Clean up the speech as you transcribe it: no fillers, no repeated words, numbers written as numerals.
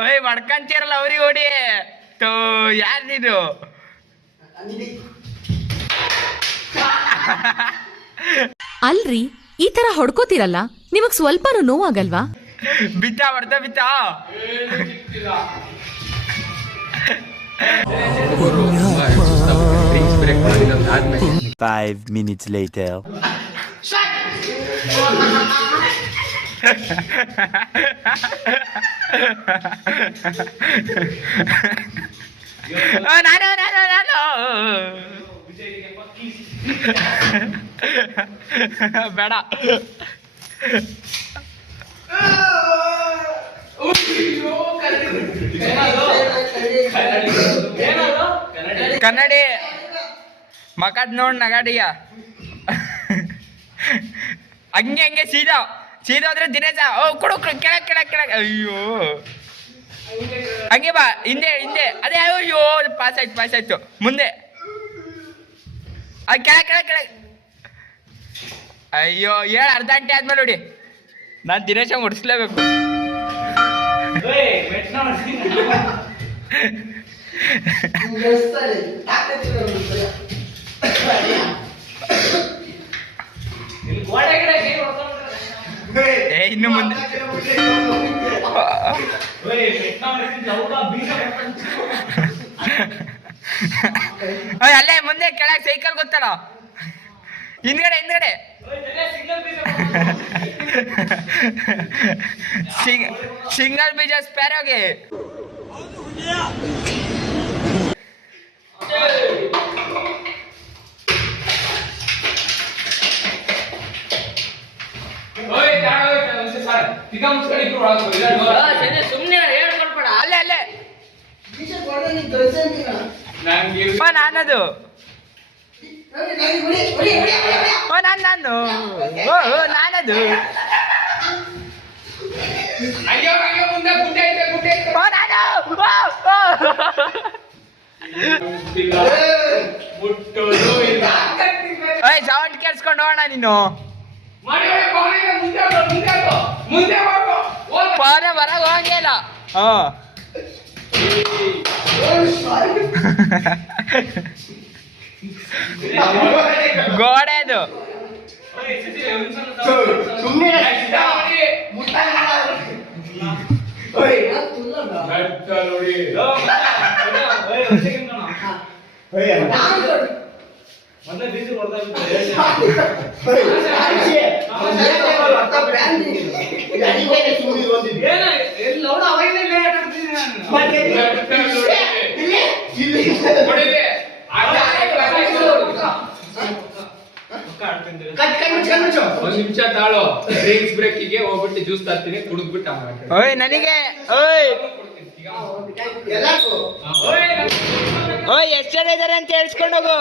ಓಯ್ ಮಡ್ಕಂತೀರಲ್ಲ ಅವ್ರಿಗೆ ಹೊಡಿ ತೋ ಯಾರು ನೀನು ಅಲ್ರಿ ಈ ತರ ಹೊಡ್ಕೋತಿರಲ್ಲ ನಿಮಗ್ ಸ್ವಲ್ಪನೂ ನೋವಾಗಲ್ವಾ? ಬಿತ್ತಾ ಬರ್ತಾ ಬಿತ್ತಾ 5 minutes later. ಬೇಡ ಕನ್ನಡಿ ಮಕದ್ ನೋಡ್ ನಗಾಡಿಯ ಹಂಗೆ ಹಂಗೆ ಸೀದಾ ಹೋದ್ರೆ ದಿನೇಶ ಓ ಕೊಡು ಕೆಳಗ್ ಕೆಳಗ್ ಕೆಳಗ್ ಅಯ್ಯೋ ಹಂಗೆ ಬಾ ಹಿಂದೆ ಅದೇ ಅಯ್ಯೋ ಪಾಸ್ ಆಯ್ತು ಮುಂದೆ ಅದು ಕೆಳಗ್ ಅಯ್ಯೋ ಅರ್ಧ ಗಂಟೆ ಆದ್ಮೇಲೆ ನೋಡಿ ನಾನು ದಿನೇಶ ಹೊಡಿಸ್ಲೇಬೇಕು. ಇನ್ನು ಮುಂದೆ ಅಲ್ಲೇ ಮುಂದೆ ಕೆಳಗೆ ಸೈಕಲ್ ಗೊತ್ತಲ್ಲ ಹಿಂದ್ಗಡೆ ಸಿಂಗಲ್ ಬೀಜ ಸ್ಪ್ಯಾರೋಗೆ ಸುಮ್ಮನೆ ಹೇಳ್ಕೊಡ್ಬೇಡ ಅಲ್ಲೇ ನಾನದು ನಾನದು ಸೌಂಡ್ ಕೇಳಿಸ್ಕೊಂಡು ಹೋಗೋಣ ನೀನು ಪಾರ ಹೊರಗೆ ಹೋಗಿಲ್ಲ ಗೋಡೆದು ಒಂದ್ ನಿಮಿಷ ತಾಳು ಡ್ರಿಂಕ್ಸ್ ಬ್ರೇಕಿಗೆ ಹೋಗ್ಬಿಟ್ಟು ಜ್ಯೂಸ್ ತರ್ತೀನಿ ಕುಡಿದ್ಬಿಟ್ಟು ಓಯ್ ನನಗೆ ಓಯ್ ಎಷ್ಟು ಜನ ಇದಾರೆ ಅಂತ ಹೇಳ್ಸ್ಕೊಂಡು ಹೋಗು.